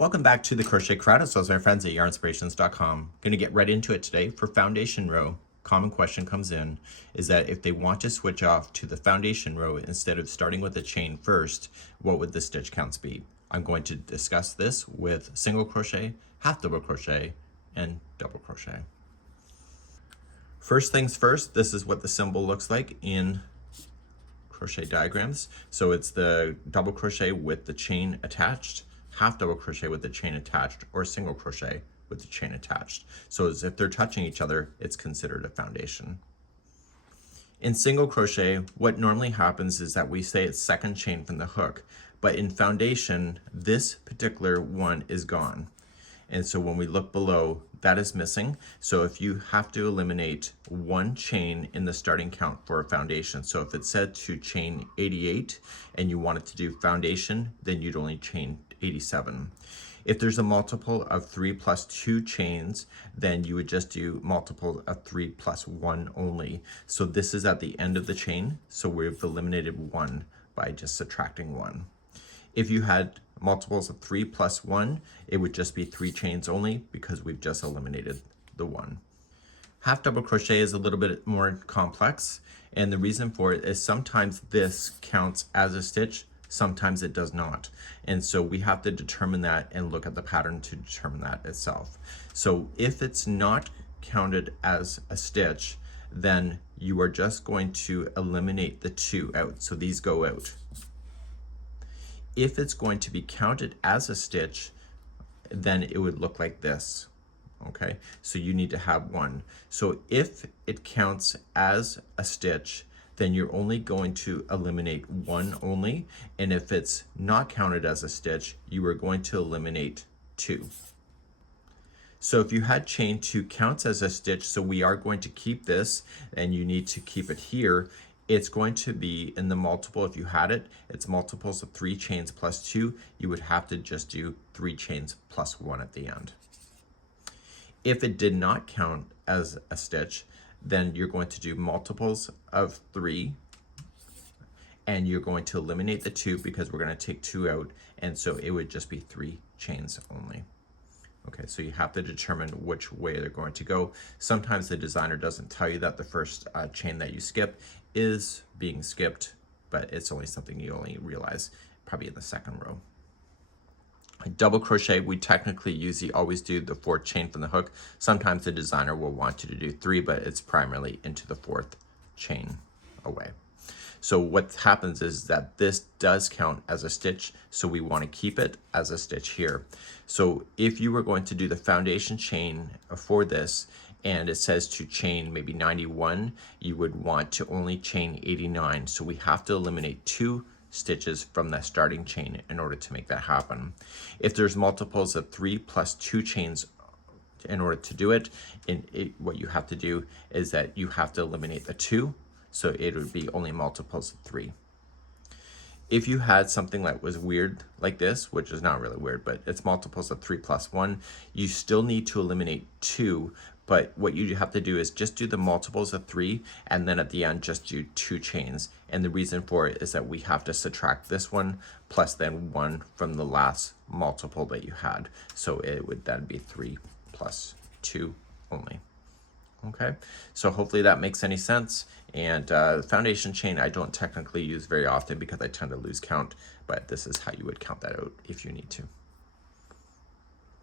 Welcome back to the Crochet Crowd. It's our friends at yarnspirations.com. Going to get right into it today. For foundation row, common question comes in is that if they want to switch off to the foundation row instead of starting with a chain first, what would the stitch counts be? I'm going to discuss this with single crochet, half double crochet, and double crochet. First things first, this is what the symbol looks like in crochet diagrams. So it's the double crochet with the chain attached, half double crochet with the chain attached, or single crochet with the chain attached. So as if they're touching each other, it's considered a foundation. In single crochet, what normally happens is that we say it's second chain from the hook, but in foundation, this particular one is gone. And so when we look below, that is missing. So if you have to eliminate one chain in the starting count for a foundation, so if it said to chain 88 and you wanted to do foundation, then you'd only chain 87. If there's a multiple of 3 plus 2 chains, then you would just do multiple of 3 plus 1 only. So this is at the end of the chain, so we've eliminated 1 by just subtracting 1. If you had multiples of 3 plus 1, it would just be 3 chains only because we've just eliminated the 1. Half double crochet is a little bit more complex, and the reason for it is sometimes this counts as a stitch, sometimes it does not. And so we have to determine that and look at the pattern to determine that itself. So if it's not counted as a stitch, then you are just going to eliminate the 2 out. So these go out. If it's going to be counted as a stitch, then it would look like this. Okay, so you need to have 1. So if it counts as a stitch, then you're only going to eliminate 1 only. And if it's not counted as a stitch, you are going to eliminate 2. So if you had chain 2 counts as a stitch, so we are going to keep this, and you need to keep it here. It's going to be in the multiple, if you had it, it's multiples of 3 chains plus 2. You would have to just do 3 chains plus 1 at the end. If it did not count as a stitch, then you're going to do multiples of 3, and you're going to eliminate the 2 because we're going to take 2 out, and so it would just be 3 chains only. Okay, so you have to determine which way they're going to go. Sometimes the designer doesn't tell you that the first chain that you skip is being skipped, but it's only something you only realize probably in the second row. Double crochet, we technically always do the 4th chain from the hook. Sometimes the designer will want you to do 3, but it's primarily into the 4th chain away. So what happens is that this does count as a stitch, so we want to keep it as a stitch here. So if you were going to do the foundation chain for this, and it says to chain maybe 91, you would want to only chain 89. So we have to eliminate 2 stitches from that starting chain in order to make that happen. If there's multiples of 3 plus 2 chains in order to do it, what you have to do is that you have to eliminate the 2, so it would be only multiples of 3. If you had something that was weird like this, which is not really weird, but it's multiples of 3 plus 1, you still need to eliminate 2, but what you have to do is just do the multiples of 3, and then at the end just do 2 chains. And the reason for it is that we have to subtract this one plus then 1 from the last multiple that you had. So it would then be 3 plus 2 only. Okay, so hopefully that makes any sense. And foundation chain I don't technically use very often because I tend to lose count, but this is how you would count that out if you need to.